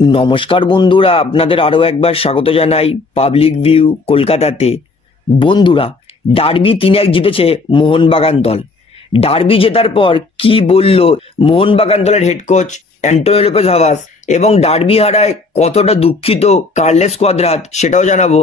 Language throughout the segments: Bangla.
নমস্কার বন্ধুরা, আপনাদের আরও একবার স্বাগত জানাই পাবলিক ভিউ কলকাতাতে। বন্ধুরা, ডার্বি 3-1 জিতেছে মোহনবাগান দল। ডার্বি জেতার পর কি বলল মোহনবাগান দলের হেড কোচ অ্যান্টোনিও লোপেজ হাভাস, এবং ডার্বি হারায় কতটা দুঃখিত কার্লেস কোয়াদ্রাত সেটাও জানাবো।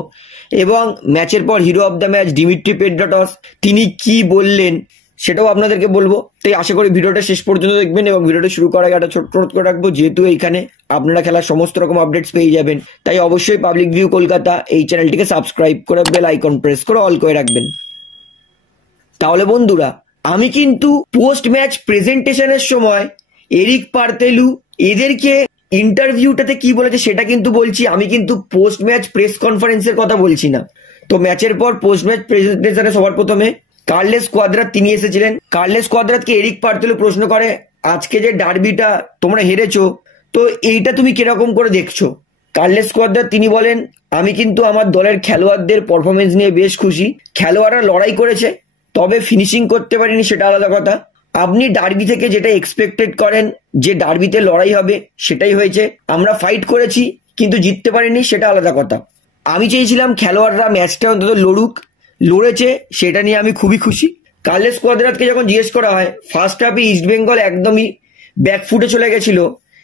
এবং ম্যাচের পর hero of the match Dimitri Petratos তিনি কি বললেন সেটাও আপনাদেরকে বলবো। তাই আশা করি ভিডিওটা শেষ পর্যন্ত দেখবেন। এবং ভিডিওটা শুরু করার আগে একটা ছোট্ট অনুরোধ করে রাখবো, যেহেতু এইখানে আপনারা খেলার সমস্ত রকম আপডেটস পেয়ে যাবেন, তাই অবশ্যই পাবলিক ভিউ কলকাতা এই চ্যানেলটিকে সাবস্ক্রাইব করে বেল আইকন প্রেস করে অল করে রাখবেন। তাহলে বন্ধুরা, আমি কিন্তু পোস্ট ম্যাচ প্রেজেন্টেশনের সময় এরিক পার্তেলু এদেরকে ইন্টারভিউটাতে কি বলেছে সেটা কিন্তু বলছি, আমি কিন্তু পোস্ট ম্যাচ প্রেস কনফারেন্সের কথা বলছি না। তো ম্যাচের পর পোস্ট ম্যাচ প্রেজেন্টেশনে সবার প্রথমে কার্লেস কোয়াদ্রাত তিনি এসেছিলেন। কার্লেস কোয়াদ্রাতকে এরিক পার্তেলু প্রশ্ন করে, আজকে যে ডার্বিটা তোমরা হেরেছো, তো এইটা তুমি কিরকম করে দেখছো? কার্লেস কোয়াদ্রাত তিনি বলেন, আমি কিন্তু আমার দলের খেলোয়াড়দের পারফরমেন্স নিয়ে বেশ খুশি। খেলোয়াড়রা লড়াই করেছে, তবে ফিনিশিং করতে পারিনি সেটা আলাদা কথা। আপনি ডার্বি থেকে যেটা এক্সপেক্টেড করেন যে ডার্বিতে লড়াই হবে সেটাই হয়েছে। আমরা ফাইট করেছি কিন্তু জিততে পারিনি সেটা আলাদা কথা। আমি চেয়েছিলাম খেলোয়াড়রা ম্যাচটা অন্তত লড়ুক, লড়েছে, সেটা নিয়ে আমি খুবই খুশি। কার্লেস কোয়াদ্রাতকে যখন জিজ্ঞেস করা হয় ফার্স্ট হাফে ইস্টবেঙ্গল একদমই ব্যাকফুটে চলে গেছিল,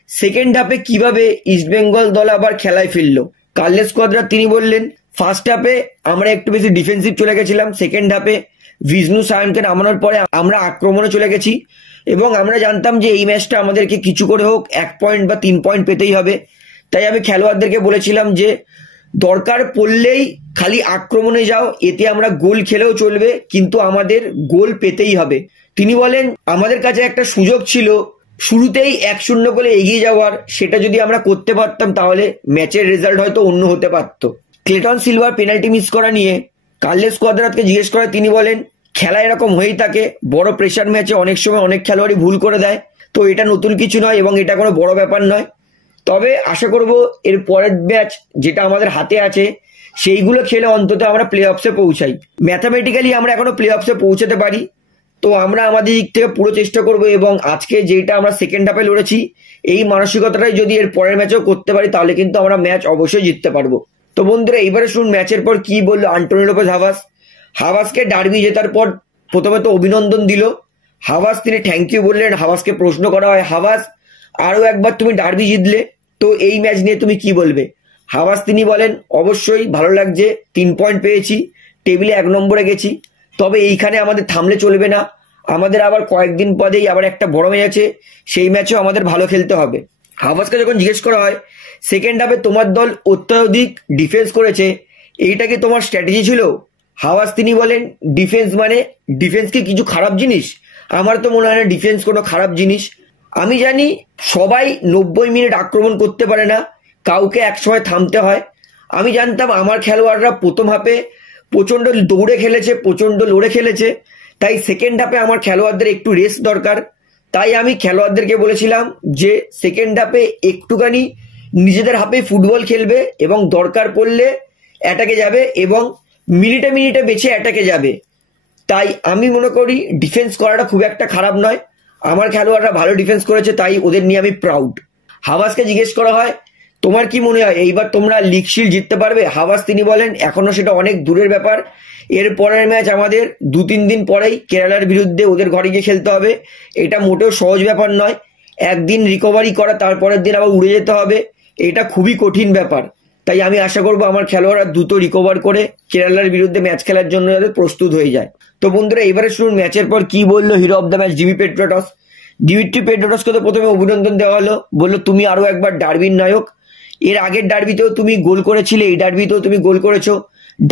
সেকেন্ড হাফে কিভাবে ইস্টবেঙ্গল দল আবার খেলায় ফিরলো, কার্লেস কোয়াদ্রাত তিনি বললেন, ফার্স্ট হাফে আমরা একটু বেশি ডিফেন্সিভ চলে গেছিলাম, সেকেন্ড হাফে বিষ্ণু সায়নকে নামানোর পরে আমরা আক্রমণে চলে গেছি, এবং আমরা জানতাম যে এই ম্যাচটা আমাদেরকে কিছু করে হোক 1 পয়েন্ট বা 3 পয়েন্ট পেতেই হবে। তাই আমি খেলোয়াড়দেরকে বলেছিলাম যে দরকার পড়লেই খালি আক্রমণে যাও, এতে আমরা গোল খেলেও চলবে, কিন্তু আমাদের গোল পেতেই হবে। তিনি বলেন, আমাদের কাছে একটা সুযোগ ছিল শুরুতেই 1-0 গোলে এগিয়ে যাওয়ার, সেটা যদি আমরা করতে পারতাম তাহলে ম্যাচের রেজাল্ট হয়তো অন্য হতে পারত। ক্লেটন সিলভার পেনাল্টি মিস করা নিয়ে কার্লেস কোয়াদ্রাতকে জিজ্ঞেস করে তিনি বলেন, খেলা এরকম হয়েই থাকে, বড় প্রেশার ম্যাচে অনেক সময় অনেক খেলোয়াড়ই ভুল করে দেয়, তো এটা নতুন কিছু নয় এবং এটা কোনো বড় ব্যাপার নয়। তবে আশা করব এর পরের ম্যাচ যেটা আমাদের হাতে আছে সেইগুলো খেলে অন্তত আমরা প্লে অফসে পৌঁছাই। ম্যাথামেটিক্যালি আমরা এখনো প্লে অফসে পৌঁছাতে পারি, তো আমরা আমাদের দিক থেকে পুরো চেষ্টা করব। এবং আজকে যেটা আমরা সেকেন্ড হাফে লড়েছি, এই মানসিকতাটাই যদি এর পরের ম্যাচেও করতে পারি তাহলে কিন্তু আমরা ম্যাচ অবশ্যই জিততে পারবো। তো বন্ধুরা, এইবারে শুনুন ম্যাচের পর কি বললো অ্যান্টোনিও লোপেজ হাভাস। হাভাসকে ডার্বি জেতার পর প্রথমে তো অভিনন্দন দিল হাভাস, তিনি থ্যাংক ইউ বললেন। হাভাসকে প্রশ্ন করা হয়, হাভাস আরও একবার তুমি ডার্বি জিতলে, তো এই ম্যাচ নিয়ে তুমি কি বলবে? হাভাস তিনি বলেন, অবশ্যই ভালো লাগছে, 3 পয়েন্ট পেয়েছি, টেবিলে 1 নম্বরে গেছি, তবে এইখানে আমাদের থামলে চলবে না, আমাদের আবার কয়েকদিন পরেই আবার একটা বড় ম্যাচ আছে, সেই ম্যাচেও আমাদের ভালো খেলতে হবে। হাভাসকে যখন জিজ্ঞেস করা হয়, সেকেন্ড হাফে তোমার দল অত্যাধিক ডিফেন্স করেছে, এইটা কি তোমার স্ট্র্যাটেজি ছিল? হাভাস তিনি বলেন, ডিফেন্স মানে ডিফেন্স কি কিছু খারাপ জিনিস? আমার তো মনে হয় না ডিফেন্স কোনো খারাপ জিনিস। আমি জানি সবাই 90 মিনিট আক্রমণ করতে পারে না, কাউকে একসময় থামতে হয়। আমি জানতাম আমার খেলোয়াড়রা প্রথম হাফে প্রচণ্ড দৌড়ে খেলেছে, প্রচণ্ড লড়ে খেলেছে, তাই সেকেন্ড হাফে আমার খেলোয়াড়দের একটু রেস্ট দরকার। তাই আমি খেলোয়াড়দেরকে বলেছিলাম যে সেকেন্ড হাফে একটুখানি নিজেদের হাফে ফুটবল খেলবে এবং দরকার পড়লে অ্যাটাকে যাবে এবং মিনিটে মিনিটে বেছে অ্যাটাকে যাবে। তাই আমি মনে করি ডিফেন্স করাটা খুব একটা খারাপ নয়, আমার খেলোয়াড়রা ভালো ডিফেন্স করেছে, তাই ওদের নিয়ে আমি প্রাউড। হাভাসকে জিজ্ঞেস করা হয়, তোমার কি মনে হয় এইবার তোমরা লিগ শিল্ড জিততে পারবে? হাভাস তিনি বলেন, এখনো সেটা অনেক দূরের ব্যাপার, এর পরের ম্যাচ আমাদের 2-3 দিন পরেই কেরালার বিরুদ্ধে ওদের ঘরে গিয়ে খেলতে হবে, এটা মোটেও সহজ ব্যাপার নয়। একদিন রিকভারি করা, তারপরের দিন আবার উড়ে যেতে হবে, এটা খুবই কঠিন ব্যাপার। তাই আমি আশা করবো আমার খেলোয়াড়রা দ্রুত রিকভার করে কেরালার বিরুদ্ধে ম্যাচ খেলার জন্য যাতে প্রস্তুত হয়ে যায়। তো বন্ধুরা, এবারে শুনুন ম্যাচের পর কি বললো hero of the match Dimitri পেড্রাটসকে তো প্রথমে অভিনন্দন দেওয়া হলো, বললো তুমি আরো একবার ডার্বির নায়ক, এর আগের ডার্বিতেও তুমি গোল করেছিলে, এই ডার্বিতেও তুমি গোল করেছো,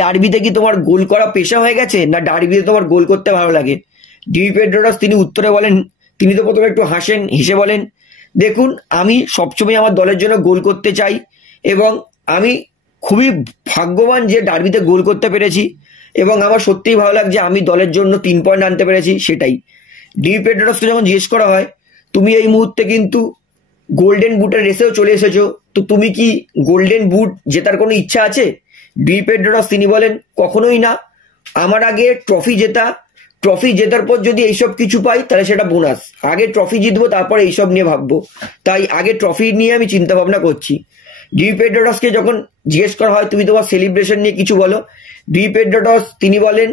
ডার্বিতে কি তোমার গোল করা পেশা হয়ে গেছে, না ডার্বিতে তোমার গোল করতে ভালো লাগে? দিমিত্রি পেড্রাটস তিনি উত্তরে বলেন, তিনি তো প্রথমে একটু হাসেন, হেসে বলেন, দেখুন আমি সবসময় আমার দলের জন্য গোল করতে চাই এবং আমি খুবই ভাগ্যবান যে ডার্বিতে গোল করতে পেরেছি এবং আমার সত্যিই ভালো লাগছে আমি দলের জন্য 3 পয়েন্ট আনতে পেরেছি, সেটাই। দিমিত্রি পেড্রাটসকে যখন জিজ্ঞেস করা হয়, তুমি এই মুহূর্তে কিন্তু গোল্ডেন বুটের রেসেও চলে এসেছো, তো তুমি কি গোল্ডেন বুট জেতার কোনো ইচ্ছা আছে? দিমিত্রি পেড্রাটস তিনি বলেন, কখনোই না, আমার আগে ট্রফি জেতা, ট্রফি জেতার পর যদি এইসব কিছু পাই তাহলে সেটা বোনাস, আগে ট্রফি জিতবো তারপর এইসব নিয়ে ভাববো, তাই আগে ট্রফি নিয়ে আমি চিন্তা ভাবনা করছি। ডিমি পেড্রাটসকে যখন জিজ্ঞেস করা হয় তুমি তোমার সেলিব্রেশন নিয়ে কিছু বলো, ডিমি পেড্রাটস তিনি বলেন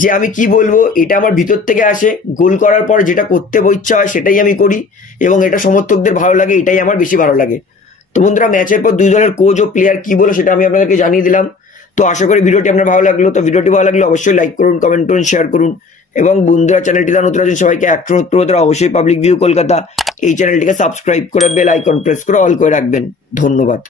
যে আমি কি বলবো, এটা আমার ভিতর থেকে আসে, গোল করার পর যেটা করতে ইচ্ছা হয় সেটাই আমি করি এবং এটা সমর্থকদের ভালো লাগে, এটাই আমার বেশি ভালো লাগে। তো বন্ধুরা, ম্যাচের পর দুই দলের কোচ ও প্লেয়ার কি বলো সেটা আমি আপনাদেরকে জানিয়ে দিলাম। তো আশা করি ভিডিওটি আপনার ভালো লাগলো। তো ভিডিওটি ভালো লাগলে অবশ্যই লাইক করুন, কমেন্ট করুন, শেয়ার করুন এবং বন্ধুরা চ্যানেলটি নতুন আছেন সবাইকে একটা অবশ্যই পাবলিক ভিউ কলকাতা এই চ্যানেলটিকে সাবস্ক্রাইব করে বেল আইকন প্রেস করে অল করে রাখবেন। ধন্যবাদ।